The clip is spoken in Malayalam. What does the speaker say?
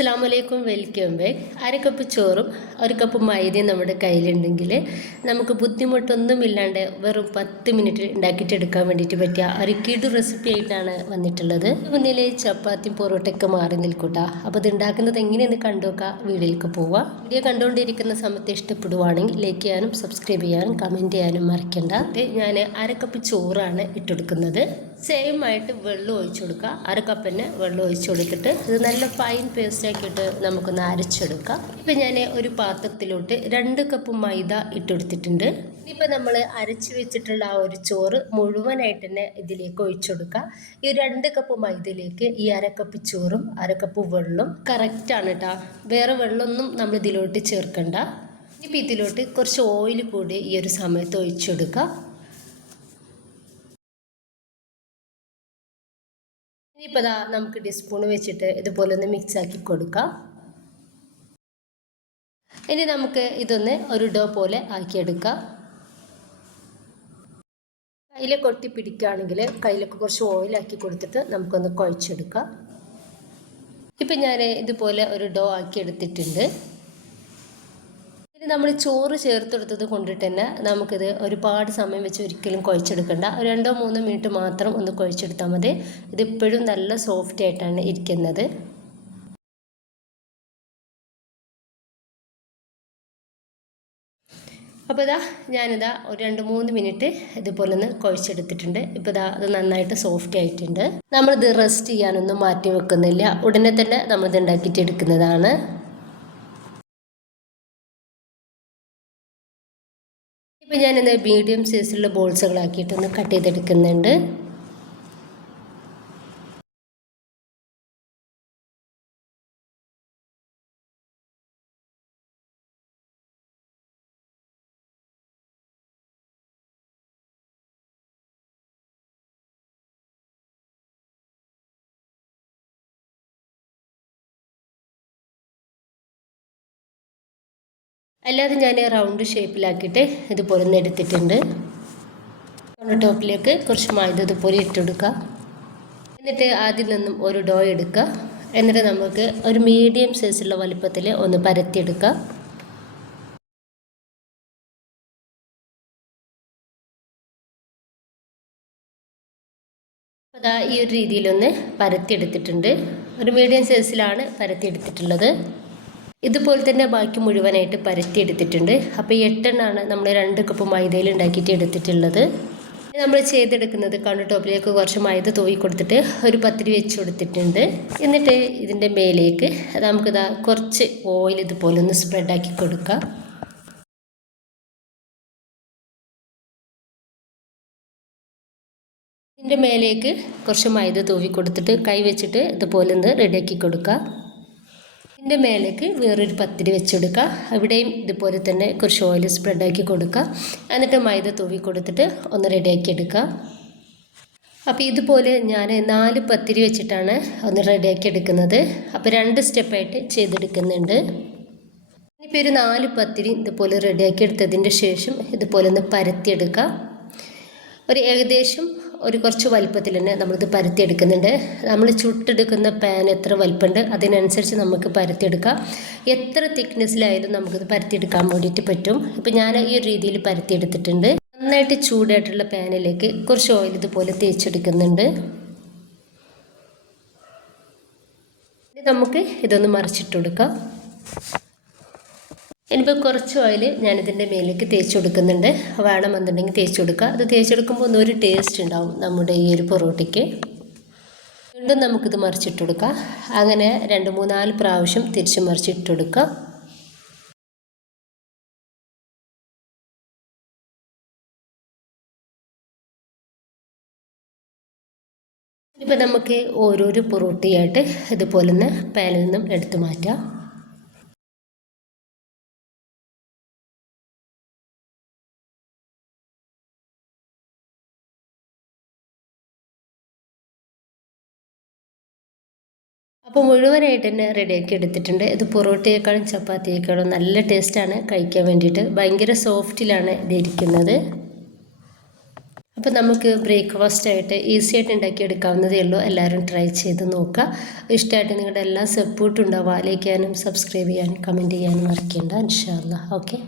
അസ്സാം വലൈക്കും വെൽക്കം ബാക്ക്. അര കപ്പ് ചോറും ഒരു കപ്പ് മൈദയും നമ്മുടെ കയ്യിലുണ്ടെങ്കിൽ നമുക്ക് ബുദ്ധിമുട്ടൊന്നുമില്ലാണ്ട് വെറും പത്ത് മിനിറ്റ് ഉണ്ടാക്കിയിട്ട് എടുക്കാൻ വേണ്ടിയിട്ട് പറ്റിയ ഒരു കിടു റെസിപ്പി ആയിട്ടാണ് വന്നിട്ടുള്ളത്. മുന്നിൽ ചപ്പാത്തിയും പൊറോട്ടയൊക്കെ മാറി നിൽക്കൂട്ടാ. അപ്പോൾ ഇത് ഉണ്ടാക്കുന്നത് എങ്ങനെയെന്ന് കണ്ടുനോക്കാം വീഡിയോയിലേക്ക് പോവുക വീഡിയോ കണ്ടുകൊണ്ടിരിക്കുന്ന സമയത്ത് ഇഷ്ടപ്പെടുവാണെങ്കിൽ ലൈക്ക് ചെയ്യാനും സബ്സ്ക്രൈബ് ചെയ്യാനും കമന്റ് ചെയ്യാനും മറക്കണ്ട. ഞാൻ അര കപ്പ് ചോറാണ് ഇട്ടെടുക്കുന്നത്. സെയിം ആയിട്ട് വെള്ളം ഒഴിച്ചു കൊടുക്കുക. അര കപ്പിന് വെള്ളം ഒഴിച്ചു കൊടുത്തിട്ട് ഇത് നല്ല ഫൈൻ പേസ്റ്റ് ആക്കിയിട്ട് നമുക്കൊന്ന് അരച്ചെടുക്കാം. ഇപ്പം ഞാൻ ഒരു പാത്രത്തിലോട്ട് രണ്ട് കപ്പ് മൈദ ഇട്ടെടുത്തിട്ടുണ്ട് ഇപ്പം നമ്മൾ അരച്ച് വെച്ചിട്ടുള്ള ആ ഒരു ചോറ് മുഴുവനായിട്ട് തന്നെ ഇതിലേക്ക് ഒഴിച്ചു കൊടുക്കുക. ഈ രണ്ട് കപ്പ് മൈദയിലേക്ക് ഈ അര കപ്പ് ചോറും അര കപ്പ് വെള്ളം കറക്റ്റാണ് കേട്ടോ വേറെ വെള്ളമൊന്നും നമ്മൾ ഇതിലോട്ട് ചേർക്കണ്ട. ഇപ്പം ഇതിലോട്ട് കുറച്ച് ഓയിൽ കൂടി ഈ ഒരു സമയത്ത് ഒഴിച്ചു കൊടുക്കുക. ഇനിയിപ്പോൾ ദാ നമുക്ക് ടീസ്പൂൺ വെച്ചിട്ട് ഇതുപോലെ ഒന്ന് മിക്സ് ആക്കി കൊടുക്കാം. ഇനി നമുക്ക് ഇതൊന്ന് ഒരു ഡോ പോലെ ആക്കിയെടുക്കാം. കയ്യിൽ കൊട്ടി പിടിക്കുകയാണെങ്കിൽ കയ്യിലൊക്കെ കുറച്ച് ഓയിലാക്കി കൊടുത്തിട്ട് നമുക്കൊന്ന് കുഴച്ചെടുക്കാം. ഇപ്പം ഞാൻ ഇതുപോലെ ഒരു ഡോ ആക്കി എടുത്തിട്ടുണ്ട് നമ്മൾ ചോറ് ചേർത്തെടുത്തത് കൊണ്ടിട്ട് തന്നെ നമുക്കിത് ഒരുപാട് സമയം വെച്ച് ഒരിക്കലും കുഴച്ചെടുക്കണ്ട. രണ്ടോ മൂന്നോ മിനിറ്റ് മാത്രം ഒന്ന് കുഴച്ചെടുത്താൽ മതി. ഇത് ഇതിപ്പോഴും നല്ല സോഫ്റ്റ് ആയിട്ടാണ് ഇരിക്കുന്നത്. അപ്പോൾ ഇതാ ഞാനിതാ ഒരു രണ്ട് മൂന്ന് മിനിറ്റ് ഇതുപോലെ ഒന്ന് കുഴച്ചെടുത്തിട്ടുണ്ട്. ഇപ്പോൾ ഇതാ അത് നന്നായിട്ട് സോഫ്റ്റ് ആയിട്ടുണ്ട്. നമ്മളിത് റെസ്റ്റ് ചെയ്യാനൊന്നും മാറ്റി വെക്കുന്നില്ല. ഉടനെ തന്നെ നമ്മളിത് ഉണ്ടാക്കിയിട്ട് എടുക്കുന്നതാണ്. ഇപ്പം ഞാനിത് മീഡിയം സൈസിലുള്ള ബോൾസുകളാക്കിയിട്ടൊന്ന് കട്ട് ചെയ്തെടുക്കുന്നുണ്ട്. അല്ലാതെ ഞാൻ റൗണ്ട് ഷേപ്പിലാക്കിയിട്ട് ഇതുപോലെ ഒന്ന് എടുത്തിട്ടുണ്ട്. ടോപ്പിലേക്ക് കുറച്ച് മൈദ ഇതുപോലെ ഇട്ടെടുക്കുക എന്നിട്ട് ആദ്യം നിന്നും ഒരു ഡോ എടുക്കുക എന്നിട്ട് നമുക്ക് ഒരു മീഡിയം സൈസുള്ള വലിപ്പത്തിൽ ഒന്ന് പരത്തിയെടുക്കുക അതാ ഈ ഒരു രീതിയിലൊന്ന് പരത്തിയെടുത്തിട്ടുണ്ട്. ഒരു മീഡിയം സൈസിലാണ് പരത്തിയെടുത്തിട്ടുള്ളത്. ഇതുപോലെ തന്നെ ബാക്കി മുഴുവനായിട്ട് പരത്തി എടുത്തിട്ടുണ്ട്. അപ്പോൾ ഈ എട്ടെണ്ണാണ് നമ്മൾ രണ്ട് കപ്പ് മൈദയിൽ ഉണ്ടാക്കിയിട്ട് എടുത്തിട്ടുള്ളത്. നമ്മൾ ചെയ്തെടുക്കുന്നത് കണ്ണു ടോപ്പിലേക്ക് കുറച്ച് മൈദ തൂവി കൊടുത്തിട്ട് ഒരു പത്തിരി വെച്ച് കൊടുത്തിട്ടുണ്ട്. എന്നിട്ട് ഇതിന്റെ മേലേക്ക് നമുക്കിതാ കുറച്ച് ഓയിൽ ഇതുപോലെ ഒന്ന് സ്പ്രെഡാക്കി കൊടുക്കാം. ഇതിന്റെ മേലേക്ക് കുറച്ച് മൈദ തൂവി കൊടുത്തിട്ട് കൈ വെച്ചിട്ട് ഇതുപോലെ ഒന്ന് റെഡിയാക്കി കൊടുക്കുക ഇതിന്റെ മേലേക്ക് വേറൊരു പത്തിരി വെച്ചെടുക്കുക. അവിടെയും ഇതുപോലെ തന്നെ കുറച്ച് ഓയിൽ സ്പ്രെഡാക്കി കൊടുക്കുക. എന്നിട്ട് മൈദ തൂവി കൊടുത്തിട്ട് ഒന്ന് റെഡിയാക്കി എടുക്കുക. അപ്പോൾ ഇതുപോലെ ഞാൻ നാല് പത്തിരി വെച്ചിട്ടാണ് ഒന്ന് റെഡിയാക്കി എടുക്കുന്നത്. അപ്പോൾ രണ്ട് സ്റ്റെപ്പായിട്ട് ചെയ്തെടുക്കുന്നുണ്ട്. ഇനിയിപ്പോൾ ഒരു നാല് പത്തിരി ഇതുപോലെ റെഡിയാക്കി എടുത്തതിന്റെ ശേഷം ഇതുപോലെ ഒന്ന് പരത്തിയെടുക്കുക. ഒരു ഏകദേശം ഒരു കുറച്ച് വലുപ്പത്തിൽ തന്നെ നമ്മളിത് പരത്തിയെടുക്കുന്നുണ്ട്. നമ്മൾ ചുട്ടെടുക്കുന്ന പാൻ എത്ര വലുപ്പമുണ്ട് അതിനനുസരിച്ച് നമുക്ക് പരത്തിയെടുക്കാം. എത്ര തിക്നെസ്സിലായാലും നമുക്കിത് പരത്തിയെടുക്കാൻ വേണ്ടിയിട്ട് പറ്റും. ഇപ്പം ഞാൻ ഈ ഒരു രീതിയിൽ പരത്തിയെടുത്തിട്ടുണ്ട്. നന്നായിട്ട് ചൂടായിട്ടുള്ള പാനിലേക്ക് കുറച്ച് ഓയിൽ ഇതുപോലെ തേച്ചെടുക്കുന്നുണ്ട്. നമുക്ക് ഇതൊന്ന് മറിച്ചിട്ട് കൊടുക്കാം. ഇനിയിപ്പോൾ കുറച്ച് ഓയിൽ ഞാനിതിന്റെ മേലേക്ക് തേച്ച് കൊടുക്കുന്നുണ്ട്. വേണമെന്നുണ്ടെങ്കിൽ തേച്ച് കൊടുക്കുക അത് തേച്ചെടുക്കുമ്പോൾ ഒന്നൊരു ടേസ്റ്റ് ഉണ്ടാവും നമ്മുടെ ഈ ഒരു പൊറോട്ടയ്ക്ക്. വീണ്ടും നമുക്കിത് മറിച്ചിട്ട് കൊടുക്കാം. അങ്ങനെ രണ്ട് മൂന്നാൽ പ്രാവശ്യം തിരിച്ച് മറിച്ചിട്ട് കൊടുക്കുക ഇപ്പം നമുക്ക് ഓരോരോ പൊറോട്ടയായിട്ട് ഇതുപോലെ ഒന്ന് പാനിൽ നിന്നും എടുത്തു മാറ്റാം. അപ്പോൾ മുഴുവനായിട്ട് തന്നെ റെഡിയാക്കി എടുത്തിട്ടുണ്ട്. ഇത് പൊറോട്ടയേക്കാളും ചപ്പാത്തിയേക്കാളും നല്ല ടേസ്റ്റാണ് കഴിക്കാൻ വേണ്ടിയിട്ട്. ഭയങ്കര സോഫ്റ്റിലാണ് ഇത് ഇരിക്കുന്നത്. അപ്പോൾ നമുക്ക് ബ്രേക്ക്ഫാസ്റ്റ് ആയിട്ട് ഈസി ആയിട്ട് ഉണ്ടാക്കിയെടുക്കാവുന്നതേ ഉള്ളൂ. എല്ലാവരും ട്രൈ ചെയ്ത് നോക്കുക. ഇഷ്ടമായിട്ട് നിങ്ങളുടെ എല്ലാ സപ്പോർട്ടും ഉണ്ടാവുക. ലൈക്ക് ചെയ്യാനും സബ്സ്ക്രൈബ് ചെയ്യാനും കമന്റ് ചെയ്യാനും മറക്കേണ്ട. ഇൻഷാല്ല ഓക്കെ